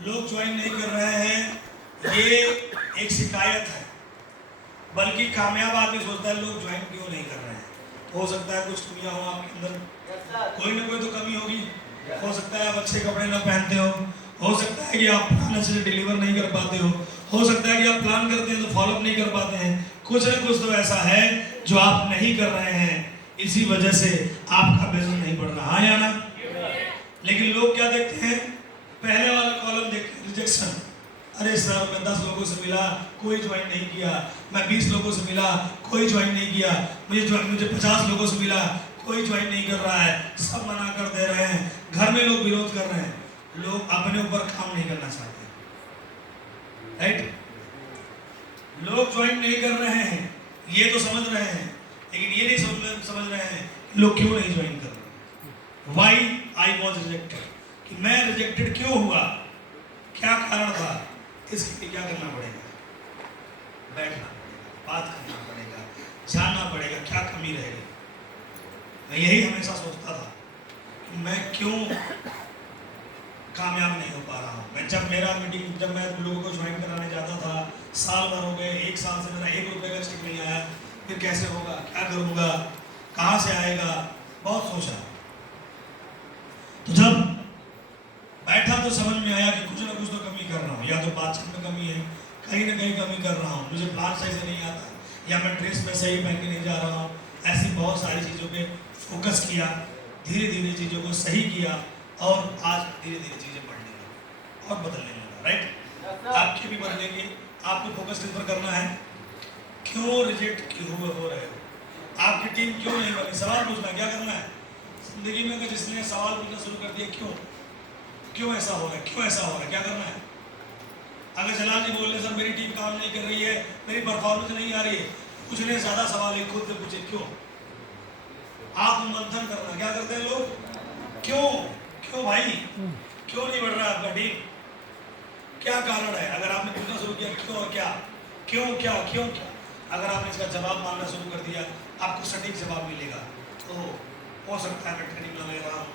लोग ज्वाइन नहीं कर रहे हैं ये एक शिकायत है, बल्कि कामयाब आदमी सोचता है लोग ज्वाइन क्यों नहीं कर रहे हैं। हो सकता है कुछ कमियां हो आपके अंदर, कोई ना कोई तो कमी होगी। हो सकता है आप अच्छे कपड़े ना पहनते हो सकता है कि आप प्लान अच्छे से डिलीवर नहीं कर पाते हो सकता है कि आप प्लान करते हैं तो फॉलोअप नहीं कर पाते हैं। कुछ ना कुछ तो ऐसा है जो आप नहीं कर रहे हैं, इसी वजह से आपका बिजनेस नहीं बढ़ रहा है या ना। लेकिन लोग क्या देखते हैं, पहले वाला कॉलम देखते हैं रिजेक्शन। अरे सर मैं 10 लोगों से मिला कोई ज्वाइन नहीं किया, मैं 20 लोगों से मिला कोई ज्वाइन नहीं किया, मुझे 50 लोगों से मिला कोई ज्वाइन नहीं कर रहा है, सब मना कर दे रहे हैं, घर में लोग विरोध कर रहे हैं। लोग अपने ऊपर काम नहीं करना चाहते, राइट। लोग ज्वाइन नहीं कर रहे हैं ये तो समझ रहे हैं, लेकिन ये नहीं समझ रहे हैं लोग क्यों नहीं ज्वाइन कर रहे। वाई आई वॉज रिजेक्टेड, कि मैं रिजेक्टेड क्यों हुआ, क्या कारण था, इसके लिए क्या करना पड़ेगा, बैठना पड़ेगा, बात करना पड़ेगा, जानना पड़ेगा क्या कमी रह गई। मैं यही हमेशा सोचता था कि मैं क्यों कामयाब नहीं हो पा रहा हूँ। मैं जब मैं लोगों को ज्वाइन कराने जाता था, साल भर हो गए, 1 साल से मेरा 1 रुपये का चेक नहीं आया, फिर कैसे होगा, क्या करूँगा, कहाँ से आएगा, बहुत सोचा। तो जब बैठा तो समझ में आया कि कुछ ना कुछ तो कमी कर रहा हूँ, या तो बातचीत में कमी है, कहीं ना कहीं कमी कर रहा हूँ, मुझे प्लान सही से नहीं आता, या मैं ड्रेस में सही पहन के नहीं जा रहा हूँ। ऐसी बहुत सारी चीज़ों पे फोकस किया, धीरे धीरे चीज़ों को सही किया, और आज धीरे धीरे चीज़ें बढ़ने लगी और बदलने लगा, राइट। आपके भी बदलेंगे, आपको फोकस किस पर करना है, क्यों रिजेक्ट क्यों हो रहे हो, आपकी टीम क्यों नहीं बनी, सवाल पूछना, क्या करना है जिंदगी में। अगर जिसने सवाल पूछना शुरू कर दिया क्यों ऐसा हो रहा है, क्यों ऐसा हो रहा है, क्या करना है। अगर जलाल जी बोल रहे सर मेरी टीम काम नहीं कर रही है, मेरी परफॉर्मेंस नहीं आ रही है, पूछने ज्यादा सवाल है, खुद से पूछे क्यों। आत्ममंथन करना, क्या करते हैं लोग, क्यों भाई, क्यों नहीं बढ़ रहा आपका टीम, क्या कारण है। अगर आपने पूछना शुरू किया क्यों और क्यों, अगर आपने इसका जवाब मानना शुरू कर दिया, आपको सटीक जवाब मिलेगा। तो हो सकता है मैं ट्रेनिंग न ले रहा हूँ,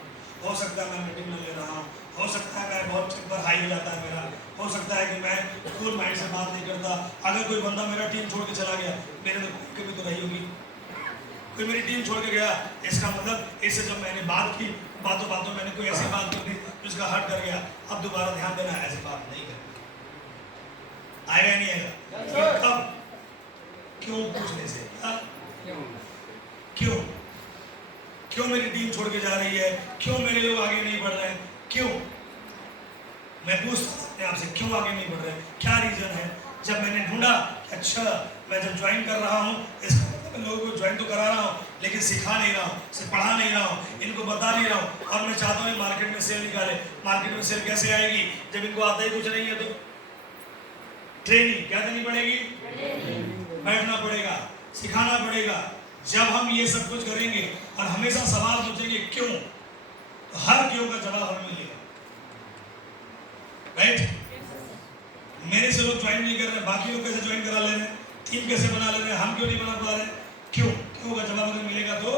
हो सकता है मैं मीटिंग न ले रहा हूँ, हो सकता है मैं बहुत चक्कर हाई हो जाता है मेरा, हो सकता है कि मैं कूल माइंड से बात नहीं करता। अगर कोई बंदा मेरा टीम छोड़ के चला गया, मेरे में कभी तो रही होगी, कोई मेरी टीम छोड़ के गया, इसका मतलब इससे जब मैंने बात की, बातों मैंने कोई ऐसी बात कर दी जिसका हट कर गया, अब दोबारा ध्यान देना, ऐसी बात नहीं करनी, आएगा नहीं आएगा। कब, क्यों पूछने से, क्यों मेरी टीम छोड़ के जा रही है, क्यों मेरे लोग आगे नहीं बढ़ रहे हैं, क्यों। मैं पूछता हूँ आपसे क्यों आगे नहीं बढ़ रहे, क्या रीजन है। जब मैंने ढूंढा कि अच्छा मैं जब ज्वाइन कर रहा हूँ, इसका मतलब मैं लोगों को ज्वाइन तो करा रहा हूँ लेकिन सिखा नहीं रहा हूँ, सिर्फ पढ़ा नहीं रहा हूँ, इनको बता नहीं रहा हूँ, और मैं चाहता हूँ मार्केट में सेल निकाले। मार्केट में सेल कैसे आएगी जब इनको आता ही कुछ नहीं है। तो ट्रेनिंग क्या करनी पड़ेगी, बैठना पड़ेगा, सिखाना पड़ेगा। जब हम ये सब कुछ करेंगे और हमेशा सवाल पूछेंगे क्यों, तो हर क्यों का जवाब हमें मिलेगा, राइट। मेरे से लोग ज्वाइन नहीं कर रहे, बाकी लोग कैसे ज्वाइन करा ले रहे हैं, टीम कैसे बना ले रहे हैं, हम क्यों नहीं बना पा रहे, क्यों का जवाब अगर मिलेगा तो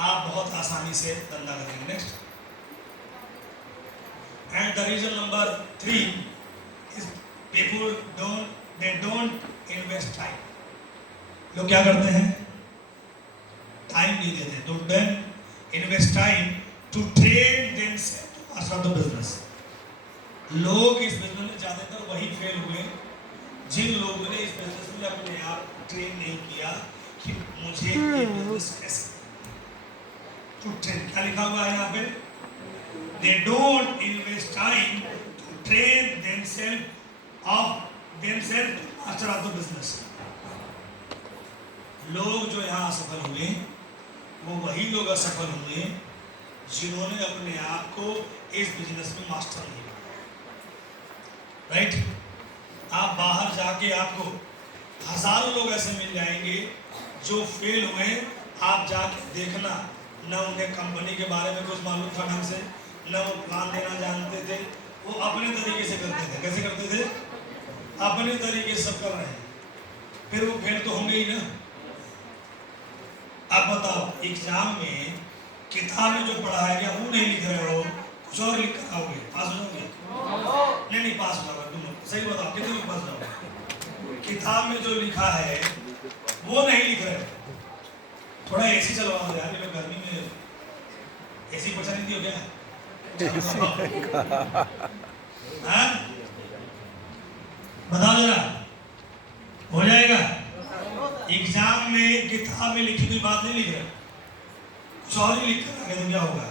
आप बहुत आसानी से धंधा करेंगे। Next, and the reason number 3 is people don't invest time. लोग क्या करते हैं, टाइम नहीं देते, don't invest time to train themselves to master the business. लोग इस बिजनेस में ज्यादातर वही फेल हुए जिन लोगों ने इस बिजनेस में अपने आप ट्रेन नहीं किया कि मुझे ये बिजनेस कैसे टू ट्रेन। क्या लिखा हुआ है यहाँ पे, they don't invest time to train themselves to master of the business. लोग जो यहाँ असफल हुए वो वही लोग असफल हुए जिन्होंने अपने आप को इस बिजनेस में मास्टर नहीं बनाया, राइट। आप बाहर जाके आपको हजारों लोग ऐसे मिल जाएंगे जो फेल हुए, आप जाके देखना, न उन्हें कंपनी के बारे में कुछ मालूम था ढंग से, न वो प्लान देना जानते थे, वो अपने तरीके से करते थे। कैसे करते थे, अपने तरीके से सब कर रहे हैं, फिर वो फेल तो होंगे ही ना। अब बताओ एग्जाम में किताब में जो पढ़ाया गया वो नहीं लिख रहे हो, कुछ और लिख कर आओगे, पास हो जाओगे। नहीं पास हो जाओगे तुम, सही बताओ कितने लोग पास जाओगे? किताब में जो लिखा है वो नहीं लिख रहे। थोड़ा एसी चलवा दो यार, ये लोग गर्मी में एसी पचा नहीं दी हो क्या? हाँ? बताओ जरा, हो जाएगा? एग्जाम में किताब में लिखी कोई बात नहीं लिख रहे, कुछ और ही लिख कर आगे तो क्या होगा?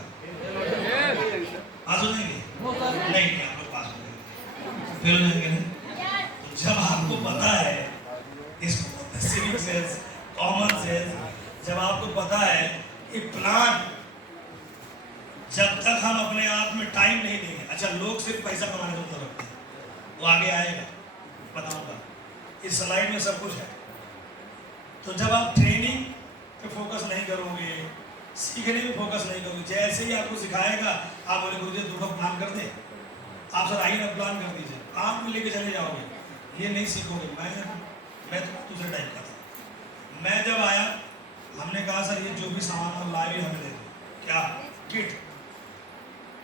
पास हो जाएंगे? नहीं, आप लोग पास हो जाएंगे, फेल हो जाएंगे ना? तो जब आपको पता है, इसको सिविक सेंस, कॉमन सेंस, जब आपको पता है कि प्लान, जब तक हम अपने आप में टाइम नहीं देंगे, अच्छा लोग सिर्फ पैसा कमाने को मतलब रखते हैं, वो आगे आएगा, बताऊंगा, इस स्लाइड में सब कुछ है। तो जब आप ट्रेनिंग पे फोकस नहीं करोगे, सीखने में फोकस नहीं करोगे, जैसे ही आपको सिखाएगा आप बोले गुरुजी दूसरा प्लान कर दे, आप सर आइए ना प्लान कर दीजिए, आप में लेके चले जाओगे, ये नहीं सीखोगे। मैं तो दूसरे टाइप का था। मैं जब आया हमने कहा सर ये जो भी सामान आप लाए हमें दे दो, क्या किट,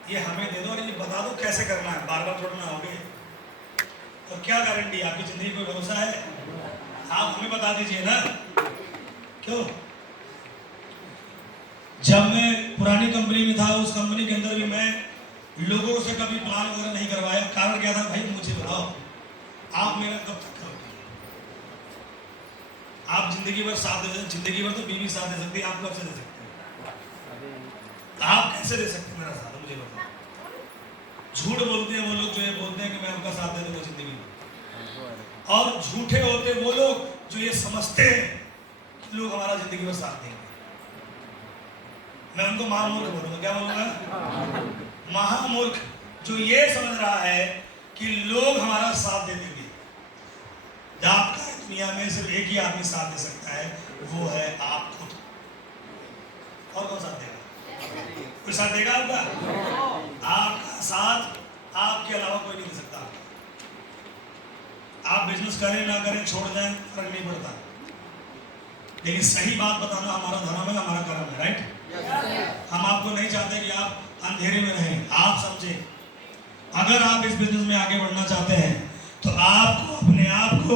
ये हमें दे दो और ये बता दो कैसे करना है, बार बार थोड़ा ना होगे, तो क्या गारंटी, आपकी जिंदगी को भरोसा है? आप हमें बता दीजिए ना, क्यों? जब मैं पुरानी कंपनी में था, उस कंपनी के अंदर भी मैं लोगों से कभी प्लान वगैरह नहीं करवाया। कारण क्या था? भाई मुझे बताओ आप मेरा कब तक करोगे? आप जिंदगी भर साथ दे सकते, जिंदगी भर तो बीवी साथ दे सकती है, आप कब से दे सकते हैं? आप कैसे दे सकते हैं मेरा साथ, मुझे बताओ। झूठ बोलते हैं वो लोग जो ये बोलते हैं कि मैं आपका साथ दे दूंगा जिंदगी में, और झूठे होते वो लोग जो ये समझते हैं कि लोग हमारा जिंदगी भर साथ देंगे। मैं उनको महामूर्ख बोलूंगा, क्या बोलूंगा? महामूर्ख, जो ये समझ रहा है कि लोग हमारा साथ दे देंगे। आपका दुनिया में सिर्फ एक ही आदमी साथ दे सकता है, वो है आप खुद। और कौन साथ देगा? कोई साथ देगा आपका? आपका साथ आपके अलावा कोई नहीं दे सकता। आप बिजनेस करें ना करें, छोड़ जाएं, फर्क नहीं पड़ता, लेकिन सही बात बताना हमारा धर्म है, हमारा कर्म है, राइट? हम आपको नहीं चाहते कि आप अंधेरे में रहें, आप समझे। अगर आप इस बिजनेस में आगे बढ़ना चाहते हैं तो आपको अपने आप को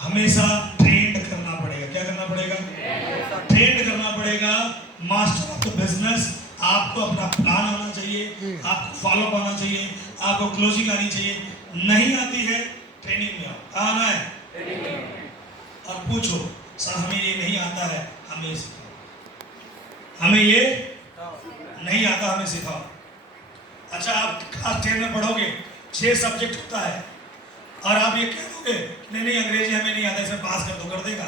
हमेशा ट्रेंड करना पड़ेगा। क्या करना पड़ेगा? ट्रेंड करना पड़ेगा। मास्टर ऑफ द बिजनेस, आपको अपना प्लान आना चाहिए, आपको फॉलो आना चाहिए, आपको क्लोजिंग आनी चाहिए। नहीं आती है, ट्रेनिंग में आओ। कहाँ आना है? और पूछो सर हमें ये नहीं आता है, हमें ये सिखाओ, हमें ये नहीं आता, हमें सिखाओ। अच्छा आप क्लास 10 में पढ़ोगे, 6 सब्जेक्ट होता है, और आप ये कह दोगे नहीं नहीं अंग्रेजी हमें नहीं आता, इसे पास कर दो, कर देगा?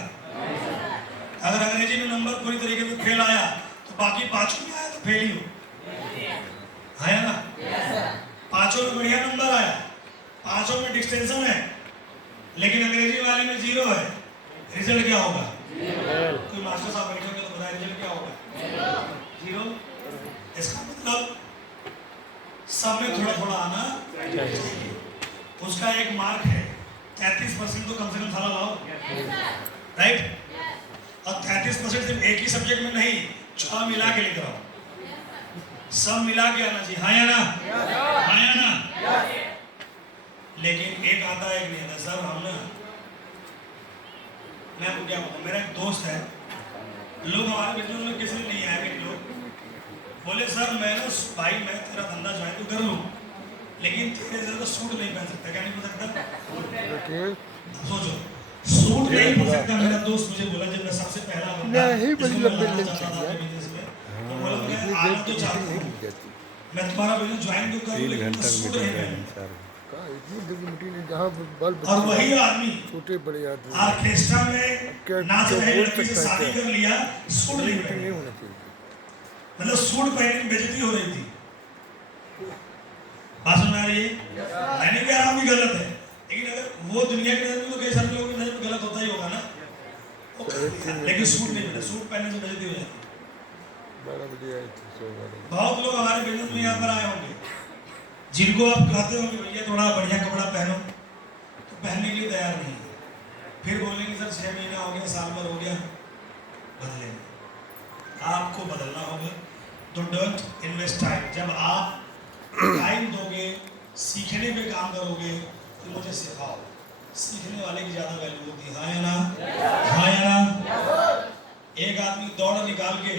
अगर अंग्रेजी में नंबर पूरी तरीके से फेल आया तो बाकी 5 में आया तो फेल ही हो, है ना? 5 में बढ़िया नंबर आया, 5 में डिस्टिंक्शन है, लेकिन अंग्रेजी वाले में 0 है, रिजल्ट क्या होगा? कोई मास्टर साहब बैठे होंगे तो बताए रिजल्ट क्या होगा? 0। इसका मतलब सब में थोड़ा थोड़ा आना चाहिए। उसका एक मार्क है, 33% तो कम से कम सारा लाओ, राइट? और 33% सिर्फ एक ही सब्जेक्ट में नहीं, 6 मिला के लेकर आओ, सब मिला के आना चाहिए, हाँ या ना? हाँ या ना? लेकिन एक आता है, एक नहीं आता। सर हम ना, मैं आपको क्या बताऊं, मेरा एक दोस्त है, लोग हमारे बिजनेस में किसी नहीं आए, लेकिन लोग बोले सर मैं ना भाई मैं तेरा धंधा ज्वाइन तो कर लूँ, लेकिन तेरे जैसा तो सूट नहीं पहन सकता। क्या नहीं पहन सकता? सोचो, सूट नहीं पहन सकता। मेरा दोस्त मुझे बोला जब मैं सबसे पहला बंदा बिजनेस में, तो बोला मैं आना तो चाहता हूँ, मैं तुम्हारा बिजनेस ज्वाइन तो कर लूँ, लेकिन सूट नहीं पहनूंगा। और वही आदमी छोटे बड़े आदमी ऑर्केस्ट्रा में नाच रहे लड़की से शादी कर लिया, सूट नहीं पहने, मतलब सूट पहनने में बेइज्जती हो रही थी। बात सुन आ रही है? मैंने कह रहा हूँ कि गलत है, लेकिन अगर वो दुनिया के नजर में तो कई सारे लोगों की नजर में गलत होता ही होगा ना, लेकिन सूट नहीं पहना, सूट पहनने से बेइज्जती हो जाती है। बहुत लोग हमारे बिजनेस में यहाँ पर आए होंगे, जिनको आप कहते हो कि भैया थोड़ा बढ़िया कपड़ा पहनो, तो पहनने के लिए तैयार नहीं है, फिर बोलेंगे सर 6 महीना हो गया, साल भर हो गया, बदलेंगे। आपको बदलना होगा, तो डोंट इन्वेस्ट टाइम। जब आप टाइम दोगे सीखने पे काम करोगे कि मुझे सिखाओ, सीखने वाले की ज़्यादा वैल्यू होती है। हाँ या ना? हाँ या ना? एक आदमी दौड़ निकाल के